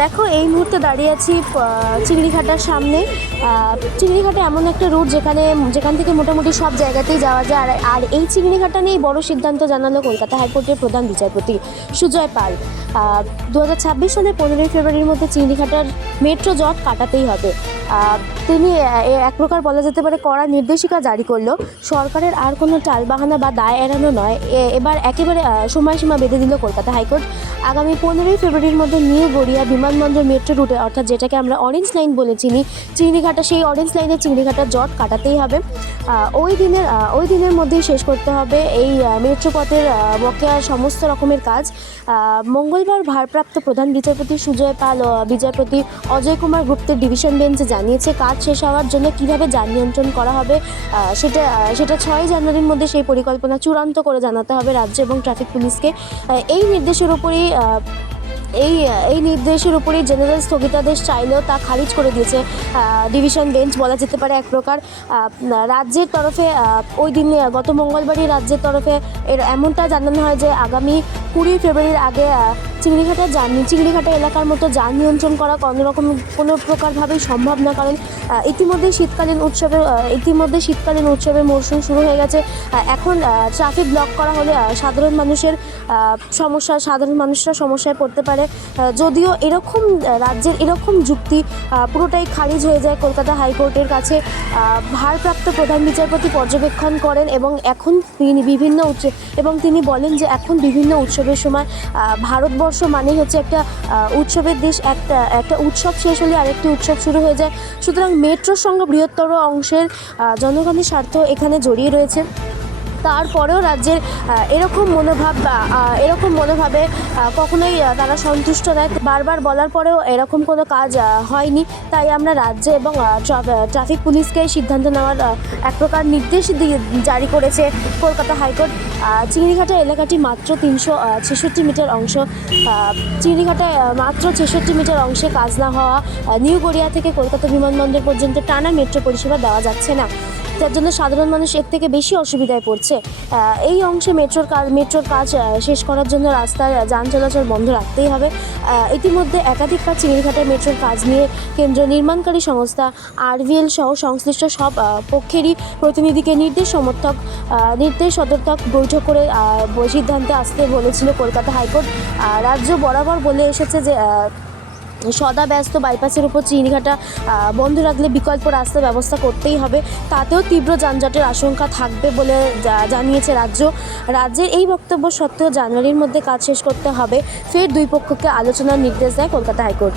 দেখো এই মুহূর্তে দাঁড়িয়ে আছি চিংড়িঘাটার সামনে। চিংড়িঘাটা এমন একটা রুট যেখান থেকে মোটামুটি সব জায়গাতেই যাওয়া যায়। আর এই চিংড়িঘাটা নিয়েই বড় সিদ্ধান্ত জানালো কলকাতা হাইকোর্টের প্রধান বিচারপতি সুজয় পাল। 2026 সালের 15ই ফেব্রুয়ারির মধ্যে চিংড়িঘাটার মেট্রো জট কাটাতেই হবে। তিনি এক প্রকার বলা যেতে পারে কড়া নির্দেশিকা জারি করলো। সরকারের আর কোনো টালবাহানা বা দায় এড়ানো নয়, এবার একেবারে সময়সীমা বেঁধে দিল কলকাতা হাইকোর্ট। আগামী 15ই ফেব্রুয়ারির মধ্যে নিউ গড়িয়া বিমানবন্দর মেট্রো রুটে, অর্থাৎ যেটাকে আমরা অরেঞ্জ লাইন বলে চিনি, চিংড়িঘাটা, সেই অরেঞ্জ লাইনে চিংড়িঘাটার জট কাটাতেই হবে। ওই দিনের মধ্যেই শেষ করতে হবে এই মেট্রো পথের বকেয়া সমস্ত রকমের কাজ। মঙ্গলবার ভারপ্রাপ্ত প্রধান বিচারপতি সুজয় পাল ও বিচারপতি অজয় কুমার গুপ্তের ডিভিশন বেঞ্চ জানিয়েছে কাজ শেষ হওয়ার জন্য কীভাবে যান নিয়ন্ত্রণ করা হবে সেটা 6 জানুয়ারির মধ্যে সেই পরিকল্পনা চূড়ান্ত করে জানাতে হবে রাজ্য এবং ট্রাফিক পুলিশকে। এই নির্দেশের উপরেই জেনারেল স্থগিতাদেশ চাইলেও তা খারিজ করে দিয়েছে ডিভিশন বেঞ্চ, বলা যেতে পারে এক প্রকার। রাজ্যের তরফে ওই দিনে গত মঙ্গলবারই রাজ্যের তরফে এমনটা জানানো হয় যে আগামী 20 ফেব্রুয়ারির আগে চিংড়িঘাটা এলাকার মতো যান নিয়ন্ত্রণ করা কোনো প্রকারভাবেই সম্ভব না, কারণ ইতিমধ্যে শীতকালীন উৎসবের মরশুম শুরু হয়ে গেছে। এখন ট্রাফিক ব্লক করা হলে সাধারণ মানুষরা সমস্যায় পড়তে পারে। যদিও রাজ্যের এরকম যুক্তি পুরোটাই খারিজ হয়ে যায় কলকাতা হাইকোর্টের কাছে। ভারপ্রাপ্ত প্রধান বিচারপতি পর্যবেক্ষণ করেন এবং তিনি বলেন যে এখন বিভিন্ন উৎসবের সময় ভারতবর্ষ মানেই হচ্ছে একটা উৎসবের দেশ। একটা উৎসব শেষ হলে আরেকটি উৎসব শুরু হয়ে যায়। সুতরাং মেট্রোর সঙ্গে বৃহত্তর অংশের জনগণের স্বার্থ এখানে জড়িয়ে রয়েছে। তারপরেও রাজ্যের এরকম মনোভাবে কখনোই তারা সন্তুষ্ট নয়। বারবার বলার পরেও এরকম কোনো কাজ হয়নি। তাই আমরা রাজ্য এবং ট্রাফিক পুলিশকে সিদ্ধান্ত নেওয়ার এক প্রকার নির্দেশ জারি করেছে কলকাতা হাইকোর্ট। চিংড়িঘাটা এলাকাটি মাত্র 366 মিটার অংশ। চিংড়িঘাটায় মাত্র 66 মিটার অংশে কাজ না হওয়া নিউ গড়িয়া থেকে কলকাতা বিমানবন্দর পর্যন্ত টানা মেট্রো পরিষেবা দেওয়া যাচ্ছে না, যার জন্য সাধারণ মানুষ এর থেকে বেশি অসুবিধায় পড়ছে। এই অংশে মেট্রোর কাজ শেষ করার জন্য রাস্তার যান চলাচল বন্ধ রাখতেই হবে। ইতিমধ্যে একাধিকবার চিংড়িঘাটার মেট্রোর কাজ নিয়ে কেন্দ্রীয় নির্মাণকারী সংস্থা RVL সহ সংশ্লিষ্ট সব পক্ষেরই প্রতিনিধিকে নির্দেশ সদর্থক বৈঠক করে সিদ্ধান্তে আসতে বলেছিল কলকাতা হাইকোর্ট। রাজ্য বরাবর বলে এসেছে যে সদা ব্যস্ত বাইপাসের উপর চিংড়িঘাটা বন্ধ রাখলে বিকল্প রাস্তার ব্যবস্থা করতেই হবে, তাতেও তীব্র যানজটের আশঙ্কা থাকবে বলে জানিয়েছে রাজ্যের এই বক্তব্য সত্ত্বেও জানুয়ারির মধ্যে কাজ শেষ করতে হবে ফের দুই পক্ষকে আলোচনার নির্দেশ দেয় কলকাতা হাইকোর্ট।